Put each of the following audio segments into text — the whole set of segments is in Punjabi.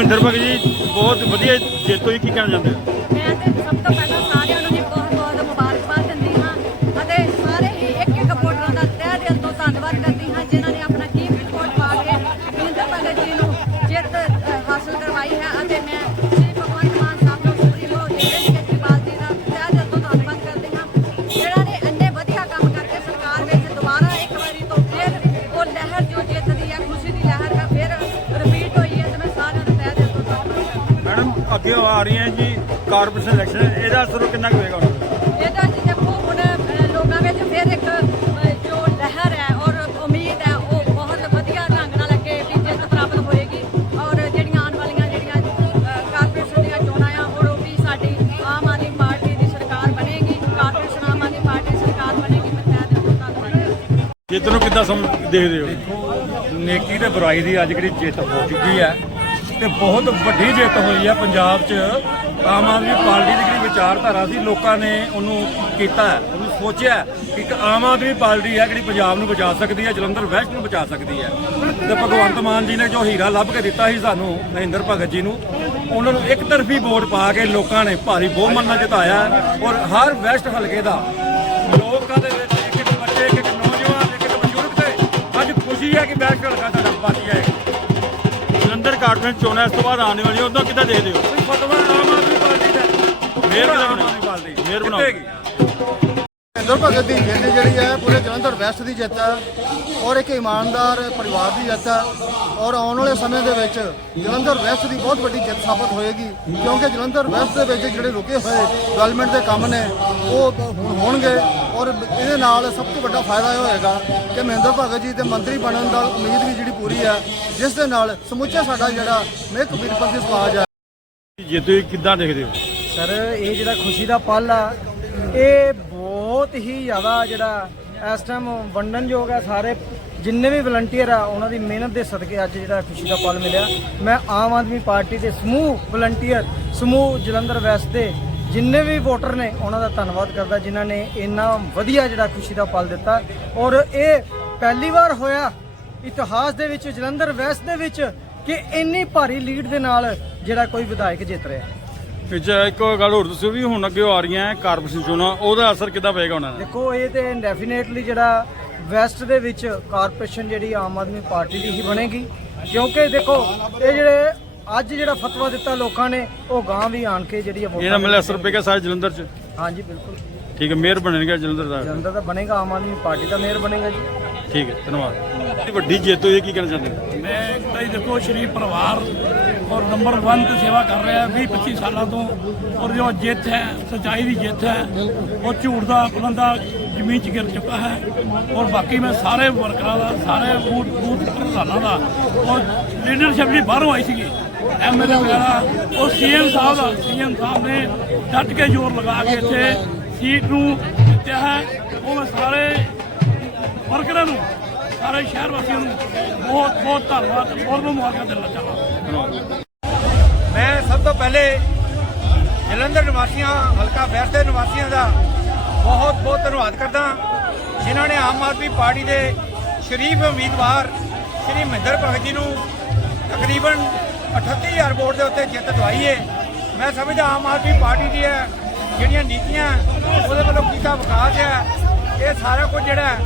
ਭਗਤ ਜੀ, ਬਹੁਤ ਵਧੀਆ ਜਿੱਤ ਹੋਈ ਕੀ ਕਹਿਣਾ ਚਾਹੁੰਦੇ ਹੋ? ਮੈਂ ਤੇ ਸਭ ਤੋਂ ਪਹਿਲਾਂ ਜਿੱਤ ਨੂੰ ਕਿੱਦਾਂ ਸਮ, ਦੇਖਦੇ ਹੋ? ਨੇਕੀ ਤੇ ਬੁਰਾਈ ਦੀ ਅੱਜ ਜਿਹੜੀ ਜਿੱਤ ਹੋ ਚੁੱਕੀ ਹੈ ਤੇ ਬਹੁਤ ਵੱਡੀ ਜਿੱਤ ਹੋਈ ਹੈ ਪੰਜਾਬ 'ਚ। ਆਮ ਆਦਮੀ ਪਾਰਟੀ ਦੀ ਜਿਹੜੀ ਵਿਚਾਰਧਾਰਾ ਸੀ, ਲੋਕਾਂ ਨੇ ਉਹਨੂੰ ਕੀਤਾ ਉਹਨੂੰ ਸੋਚਿਆ ਕਿ ਇੱਕ ਆਮ ਆਦਮੀ ਪਾਰਟੀ ਹੈ ਜਿਹੜੀ ਪੰਜਾਬ ਨੂੰ ਬਚਾ ਸਕਦੀ ਹੈ, ਜਲੰਧਰ ਵੈਸਟ ਨੂੰ ਬਚਾ ਸਕਦੀ ਹੈ। ਤੇ ਭਗਵੰਤ ਮਾਨ ਜੀ ਨੇ ਜੋ ਹੀਰਾ ਲੱਭ ਕੇ ਦਿੱਤਾ ਸੀ ਸਾਨੂੰ, ਮਹਿੰਦਰ ਭਗਤ ਜੀ ਨੂੰ, ਉਹਨਾਂ ਨੂੰ ਇੱਕ ਤਰਫੀ ਵੋਟ ਪਾ ਕੇ ਲੋਕਾਂ ਨੇ ਭਾਰੀ ਬਹੁਮਤ ਨਾਲ ਜਿਤਾਇਆ ਔਰ ਹਰ ਵੈਸਟ ਹਲਕੇ ਦਾ ਲੋਕਾਂ ਦੇ ਖੁਸ਼ੀ ਹੈ ਕਿ ਵੈਸਟ ਹਲਕਾ ਸਾਡਾ ਬਾਕੀ ਹੈ? ਜਲੰਧਰ ਕਾਰਪੋਰੇਸ਼ਨ ਚੋਣਾਂ ਇਸ ਤੋਂ ਬਾਅਦ ਆਉਣ ਵਾਲੀਆਂ ਉਦੋਂ ਕਿੱਦਾਂ ਹੋ? ਕੋਈ ਫਤਵਾ ਆਮ ਆਦਮੀ ਪਾਰਟੀ ਦਾ। Mayor party. ਮੇਅਰ ਬਣਾਓ। ਮਹਿੰਦਰ ਭਗਤ ਦੀ ਜਿੱਤ ਜਿਹੜੀ ਹੈ ਪੂਰੇ ਜਲੰਧਰ ਵੈਸਟ ਦੀ ਜਿੱਤ ਹੈ ਔਰ ਇੱਕ ਇਮਾਨਦਾਰ ਪਰਿਵਾਰ ਦੀ ਜਿੱਤ ਹੈ ਔਰ ਆਉਣ ਵਾਲੇ ਸਮੇਂ ਦੇ ਵਿੱਚ ਜਲੰਧਰ ਵੈਸਟ ਦੀ ਬਹੁਤ ਵੱਡੀ ਜਿੱਤ ਸਾਬਤ ਹੋਏਗੀ ਕਿਉਂਕਿ ਜਲੰਧਰ ਵੈਸਟ ਦੇ ਵਿੱਚ ਜਿਹੜੇ ਰੁਕੇ ਹੋਏ ਡਿਵੈਲਪਮੈਂਟ ਦੇ ਕੰਮ ਨੇ ਉਹ ਹੁਣ ਹੋਣਗੇ ਔਰ ਇਹਦੇ ਨਾਲ ਸਭ ਤੋਂ ਵੱਡਾ ਫਾਇਦਾ ਇਹ ਹੋਏਗਾ ਕਿ ਮਹਿੰਦਰ ਭਗਤ ਜੀ ਦੇ ਮੰਤਰੀ ਬਣਨ ਦਾ ਉਮੀਦ ਵੀ ਜਿਹੜੀ ਪੂਰੀ ਹੈ ਜਿਸ ਦੇ ਨਾਲ ਸਮੁੱਚਾ ਸਾਡਾ ਜਿਹੜਾ ਮੇਕ ਕਬੀਰ ਪੰਥੀ ਸਮਾਜ ਹੈ। ਜਿੱਤ ਹੋਈ ਕਿੱਦਾਂ ਦੇਖਦੇ ਹੋ? ਸਰ ਇਹ ਜਿਹੜਾ ਖੁਸ਼ੀ ਦਾ ਪਲ ਆ ਇਹ ਬਹੁਤ ਬਹੁਤ ਹੀ ਜ਼ਿਆਦਾ ਜਿਹੜਾ ਇਸ ਟਾਈਮ ਵੰਡਣਯੋਗ ਹੈ, ਸਾਰੇ ਜਿੰਨੇ ਵੀ ਵਲੰਟੀਅਰ ਆ, ਉਹਨਾਂ ਦੀ ਮਿਹਨਤ ਦੇ ਸਦਕੇ ਅੱਜ ਜਿਹੜਾ ਖੁਸ਼ੀ ਦਾ ਪਲ ਮਿਲਿਆ। ਮੈਂ ਆਮ ਆਦਮੀ ਪਾਰਟੀ ਦੇ ਸਮੂਹ ਵਲੰਟੀਅਰ ਸਮੂਹ ਜਲੰਧਰ ਵੈਸਟ ਦੇ ਜਿੰਨੇ ਵੀ ਵੋਟਰ ਨੇ, ਉਹਨਾਂ ਦਾ ਧੰਨਵਾਦ ਕਰਦਾ, ਜਿਨ੍ਹਾਂ ਨੇ ਇੰਨਾ ਵਧੀਆ ਜਿਹੜਾ ਖੁਸ਼ੀ ਦਾ ਪਲ ਦਿੱਤਾ। ਔਰ ਇਹ ਪਹਿਲੀ ਵਾਰ ਹੋਇਆ ਇਤਿਹਾਸ ਦੇ ਵਿੱਚ, ਜਲੰਧਰ ਵੈਸਟ ਦੇ ਵਿੱਚ, ਕਿ ਇੰਨੀ ਭਾਰੀ ਲੀਡ ਦੇ ਨਾਲ ਜਿਹੜਾ ਕੋਈ ਵਿਧਾਇਕ ਜਿੱਤ ਰਿਹਾ। ਵਿੱਚ ਇੱਕ ਗੱਲ ਹੋਰ ਦੱਸੋ ਵੀ ਹੁਣ ਅੱਗੇ ਆ ਰਹੀਆਂ ਕਾਰਪੋਰੇਸ਼ਨ ਚੋਣਾਂ ਉਹਦਾ ਅਸਰ ਕਿੱਦਾਂ ਪਏਗਾ ਉਹਨਾਂ ਦਾ? ਦੇਖੋ ਇਹ ਤੇ ਡੈਫੀਨੇਟਲੀ ਜਿਹੜਾ ਵੈਸਟ ਦੇ ਵਿੱਚ ਕਾਰਪੋਰੇਸ਼ਨ ਜਿਹੜੀ ਆਮ ਆਦਮੀ ਪਾਰਟੀ ਦੀ ਹੀ ਬਣੇਗੀ। ਕਿਉਂਕਿ ਦੇਖੋ ਇਹ ਜਿਹੜੇ ਅੱਜ ਜਿਹੜਾ ਫਤਵਾ ਦਿੱਤਾ ਲੋਕਾਂ ਨੇ ਉਹ ਗਾਂ ਵੀ ਆਣ ਕੇ ਜਿਹੜੀ ਵੋਟਾਂ ਇਹਦਾ ਮਤਲਬ ਅਸਰ ਪਏਗਾ ਸਾਰੇ ਜਲੰਧਰ 'ਚ? ਹਾਂਜੀ ਬਿਲਕੁਲ। ਠੀਕ ਹੈ ਮੇਅਰ ਬਣਨਗੇ ਜਲੰਧਰ ਦਾ? ਜਨਤਾ ਦਾ ਬਣੇਗਾ ਆਮ ਆਦਮੀ ਪਾਰਟੀ ਦਾ ਮੇਅਰ ਬਣੇਗਾ ਜੀ। ਠੀਕ ਹੈ ਧੰਨਵਾਦ। ਇਹ ਵੱਡੀ ਜਿੱਤ ਹੋਈ ਹੈ, ਕੀ ਕਹਿਣਾ ਚਾਹੁੰਦੇ ਮੈਂ ਤਾਂ ਦੇਖੋ ਸ਼ਰੀਫ ਪਰਿਵਾਰ ਔਰ ਨੰਬਰ 1 ਤੇ ਸੇਵਾ ਕਰ ਰਿਹਾ 20 25 ਸਾਲਾਂ ਤੋਂ। ਔਰ ਜੋ ਜਿੱਤ ਹੈ, ਸਚਾਈ ਦੀ ਜਿੱਤ ਹੈ, ਉਹ ਝੂਠ ਦਾ, ਬੁਲੰਦਾ ਜ਼ਮੀਨ 'ਚ ਗਿਰ ਚੁੱਕਾ ਹੈ। ਔਰ ਬਾਕੀ ਮੈਂ ਸਾਰੇ ਵਰਕਰਾਂ ਦਾ, ਸਾਰੇ ਬੂਥ ਬੂਥ ਪ੍ਰਧਾਨਾਂ ਦਾ, ਔਰ ਲੀਡਰਸ਼ਿਪ ਜੀ ਬਾਹਰੋਂ ਆਈ ਸੀਗੀ ਐਮਐਲਏ ਵਗੈਰਾ, ਉਹ ਸੀਐਮ ਸਾਹਿਬ ਦਾ ਸੀਐਮ ਸਾਹਿਬ ਨੇ ਡਟ ਕੇ ਜ਼ੋਰ ਲਗਾ ਕੇ ਇੱਥੇ ਸੀਟ ਨੂੰ ਜਿੱਤਿਆ ਹੈ। ਉਹ ਮੈਂ ਸਾਰੇ ਵਰਕਰਾਂ ਨੂੰ ਸਾਰੇ ਸ਼ਹਿਰ ਵਾਸੀਆਂ ਨੂੰ ਬਹੁਤ ਬਹੁਤ ਧੰਨਵਾਦ, ਬਹੁਤ ਬਹੁਤ ਮੁਬਾਰਕਾਂ ਦੇਣਾ ਚਾਹਾਂਗਾ ਮੈਂ ਸਭ ਤੋਂ ਪਹਿਲੇ ਜਲੰਧਰ ਨਿਵਾਸੀਆਂ, ਹਲਕਾ ਵੈਸਟ ਦੇ ਨਿਵਾਸੀਆਂ ਦਾ ਬਹੁਤ ਬਹੁਤ ਧੰਨਵਾਦ ਕਰਦਾ ਜਿਨ੍ਹਾਂ ਨੇ ਆਮ ਆਦਮੀ ਪਾਰਟੀ ਦੇ ਸ਼ਰੀਫ ਉਮੀਦਵਾਰ ਸ਼੍ਰੀ ਮਹਿੰਦਰ ਭਗਤ ਜੀ ਨੂੰ ਤਕਰੀਬਨ 38000 ਵੋਟ ਦੇ ਉੱਤੇ ਜਿੱਤ ਦਵਾਈ ਹੈ ਮੈਂ ਸਮਝਦਾ ਆਮ ਆਦਮੀ ਪਾਰਟੀ ਦੀ ਹੈ, ਜਿਹੜੀਆਂ ਨੀਤੀਆਂ ਉਹਦੇ ਵੱਲੋਂ ਕੀਤਾ ਵਿਕਾਸ ਹੈ, ਇਹ ਸਾਰਾ ਕੁਝ ਜਿਹੜਾ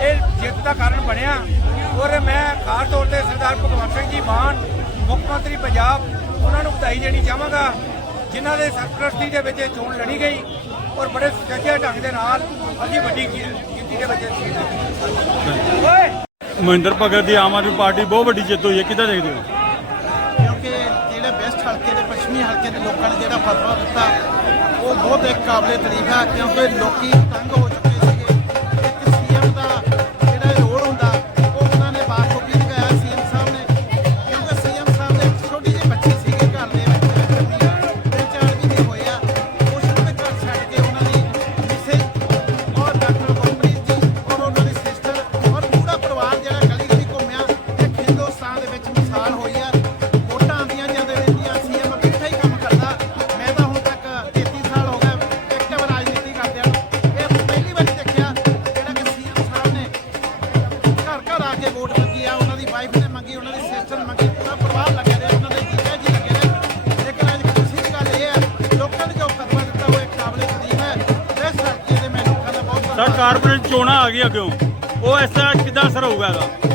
ਇਹ ਜਿੱਤ ਦਾ ਕਾਰਨ ਬਣਿਆ। ਔਰ ਮੈਂ ਖਾਸ ਤੌਰ ਤੇ ਸਰਦਾਰ ਭਗਵੰਤ ਸਿੰਘ ਜੀ ਮਾਨ ਮੁੱਖ ਮੰਤਰੀ ਪੰਜਾਬ ਉਹਨਾਂ ਨੂੰ ਵਧਾਈ ਦੇਣੀ ਚਾਹਾਂਗਾ ਜਿਨ੍ਹਾਂ ਦੇ ਸਰਪ੍ਰਸਤੀ ਦੇ ਵਿੱਚ ਇਹ ਚੋਣ ਲੜੀ ਗਈ ਔਰ ਬੜੇ ਸੁਚੱਜੇ ਢੰਗ ਦੇ ਨਾਲ ਅਸੀਂ ਵੱਡੀ ਗਿਣਤੀ ਦੇ ਵਿੱਚ ਸੀਟ ਜਿੱਤੀ। ਓਏ! ਮਹਿੰਦਰ ਭਗਤ ਦੀ ਆਮ ਆਦਮੀ ਪਾਰਟੀ ਬਹੁਤ ਵੱਡੀ ਜਿੱਤ ਹੋਈ ਹੈ ਕਿੱਦਾਂ ਦੇਖਦੇ ਹੋ? ਕਿਉਂਕਿ ਜਿਹੜੇ ਵੈਸਟ ਹਲਕੇ ਦੇ ਪੱਛਮੀ ਹਲਕੇ ਦੇ ਲੋਕਾਂ ਨੇ ਜਿਹੜਾ ਫਤਵਾ ਦਿੱਤਾ ਉਹ ਬਹੁਤ ਇੱਕ ਕਾਬਲੇ ਤਾਰੀਫ ਹੈ ਕਿਉਂਕਿ ਲੋਕੀ ਤੰਗ ਹੋ ਚੁੱਕੇ ਸਰ ਕਾਰਪੋਰੇਟ ਚੋਣਾਂ ਆ ਗਈਆਂ ਅੱਗੋਂ ਉਹ ਇਸ ਤਰ੍ਹਾਂ ਕਿੱਦਾਂ ਅਸਰ ਹੋਊਗਾ ਇਹਦਾ?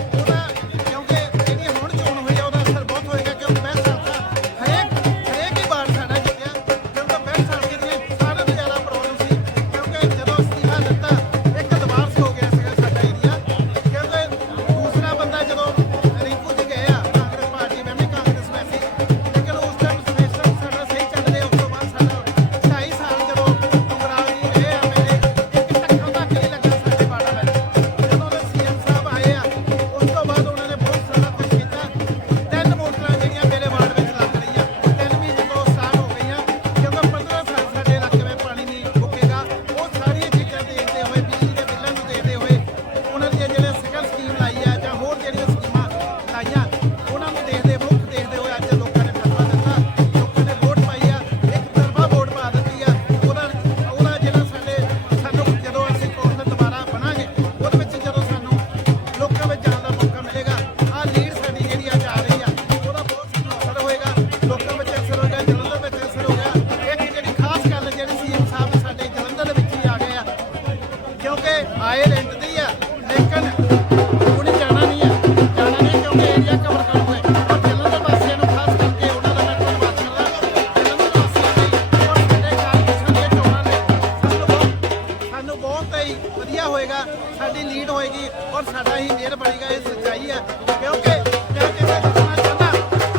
ਸਾਡੀ ਲੀਡ ਹੋਏਗੀ ਔਰ ਸਾਡਾ ਹੀ ਮੇਰ ਬਣੇਗਾ, ਇਹ ਸੱਚਾਈ ਹੈ। ਕਿਉਂਕਿ ਮੈਂ ਜਿਵੇਂ ਦੱਸਣਾ ਚਾਹੁੰਦਾ,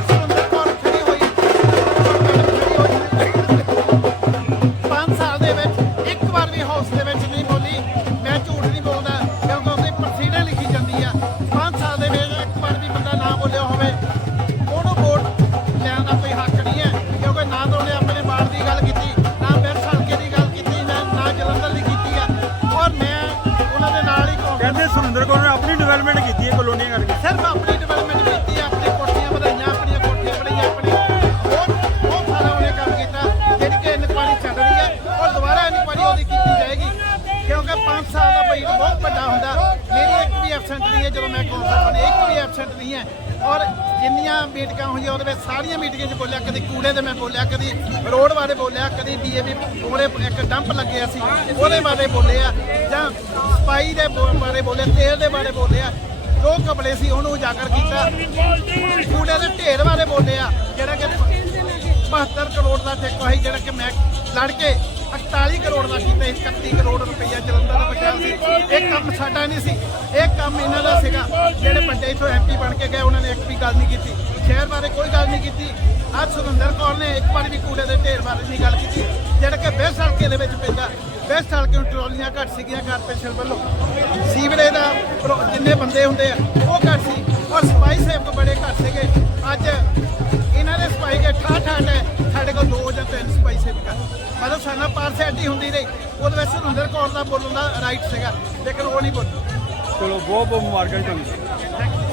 ਸੁਰਿੰਦਰ ਕੌਰ ਖੜੀ ਹੋਈ, ਪੰਜ ਸਾਲ ਦੇ ਵਿੱਚ, ਇੱਕ ਵਾਰ ਵੀ ਹਾਊਸ ਦੇ ਵਿੱਚ ਨਹੀਂ ਬੋਲੀ, ਮੈਂ ਝੂਠ ਨਹੀਂ ਬੋਲਦਾ, ਕਿਉਂਕਿ ਉਹਦੀ ਪ੍ਰੋਸੀਡਰ ਲਿਖੀ ਜਾਂਦੀ ਆ। ਪੰਜ ਸਾਲ ਦੇ ਵਿੱਚ ਇੱਕ ਵਾਰ ਵੀ ਬੰਦਾ ਨਾ ਬੋਲਿਆ ਹੋਵੇ ਸਾਲ ਦਾ ਬਈ ਬਹੁਤ ਵੱਡਾ ਹੁੰਦਾ। ਮੇਰੀ ਇੱਕ ਵੀ ਐਬਸੈਂਟ ਨਹੀਂ ਹੈ, ਜਦੋਂ ਮੈਂ ਕੌਂਸਲ ਬਣੇ ਇੱਕ ਵੀ ਐਬਸੈਂਟ ਨਹੀਂ ਹੈ। ਔਰ ਜਿੰਨੀਆਂ ਮੀਟਿੰਗਾਂ ਹੋਈਆਂ, ਉਹਦੇ ਵਿੱਚ ਸਾਰੀਆਂ ਮੀਟਿੰਗਾਂ 'ਚ ਬੋਲਿਆ, ਕਦੀ ਕੂੜੇ ਦੇ ਮੈਂ ਬੋਲਿਆ, ਕਦੀ ਰੋਡ ਬਾਰੇ ਬੋਲਿਆ, ਕਦੀ ਡੀਏਵੀ ਕੋਲੇ ਇੱਕ ਡੰਪ ਲੱਗਿਆ ਸੀ ਉਹਦੇ ਬਾਰੇ ਬੋਲੇ ਆ, ਜਾਂ ਸਪਾਈ ਦੇ ਬਾਰੇ ਬੋਲੇ, ਤੇਲ ਦੇ ਬਾਰੇ ਬੋਲਿਆ ਜੋ ਕਪੜੇ ਸੀ, ਉਹਨੂੰ ਉਜਾਗਰ ਕੀਤਾ। ਕੂੜੇ ਦੇ ਢੇਰ ਬਾਰੇ ਬੋਲੇ ਆ, ਜਿਹੜਾ ਕਿ 72 ਕਰੋੜ ਦਾ ਠੇਕਾ ਸੀ ਜਿਹੜਾ ਕਿ ਮੈਂ ਲੜ ਕੇ 48 ਕਰੋੜ ਦਾ ਕੀਤਾ ਸੀ 31 ਕਰੋੜ ਰੁਪਈਆ ਜਲੰਧਰ ਦਾ ਬਚਿਆ ਸੀ। ਇਹ ਕੰਮ ਸਾਡਾ ਨਹੀਂ ਸੀ। ਇਹ ਕੰਮ ਇਹਨਾਂ ਦਾ ਸੀਗਾ। ਜਿਹੜੇ ਵੱਡੇ ਇਥੋਂ ਐਮਪੀ ਬਣ ਕੇ ਗਏ, ਉਹਨਾਂ ਨੇ ਇੱਕ ਵੀ ਗੱਲ ਨਹੀਂ ਕੀਤੀ। ਸ਼ਹਿਰ ਬਾਰੇ ਕੋਈ ਗੱਲ ਨਹੀਂ ਕੀਤੀ। ਅੱਜ ਸੁਰਿੰਦਰ ਕੌਰ ਨੇ ਇੱਕ ਵਾਰ ਵੀ ਕੂੜੇ ਦੇ ਢੇਰ ਬਾਰੇ ਨਹੀਂ ਗੱਲ ਕੀਤੀ। ਜਿਹੜਾ ਕਿ ਬੈਸਟ ਹਲਕੇ ਦੇ ਵਿੱਚ ਪੈਂਦਾ। ਬੈਸਟ ਹਲਕੇ ਨੂੰ ਟਰੋਲੀਆਂ ਘੱਟ ਸੀਗੀਆਂ ਕਾਰਪੋਰੇਸ਼ਨ ਵੱਲੋਂ। ਸੀਵਰੇਜ ਦਾ ਪ੍ਰੋ- ਜਿੰਨੇ ਬੰਦੇ ਹੁੰਦੇ ਆ, ਉਹ ਘੱਟ ਸੀ। ਔਰ ਸਪਾਈ ਸੇਵਕ ਬੜੇ ਘੱਟ ਸੀਗੇ। ਮਤਲਬ ਸਾਡਾ ਪਾਰਸੈਲਿਟੀ ਹੁੰਦੀ ਰਹੀ। ਉਹਦੇ ਵਿੱਚ ਸੁਰਿੰਦਰ ਕੌਰ ਦਾ ਬੋਲਣ ਦਾ ਰਾਈਟ ਸੀਗਾ। ਲੇਕਿਨ ਉਹ ਨਹੀਂ ਬੋਲੀ। ਚਲੋ ਬਹੁਤ ਬਹੁਤ ਮੁਬਾਰਕਾਂ ਤੁਹਾਨੂੰ।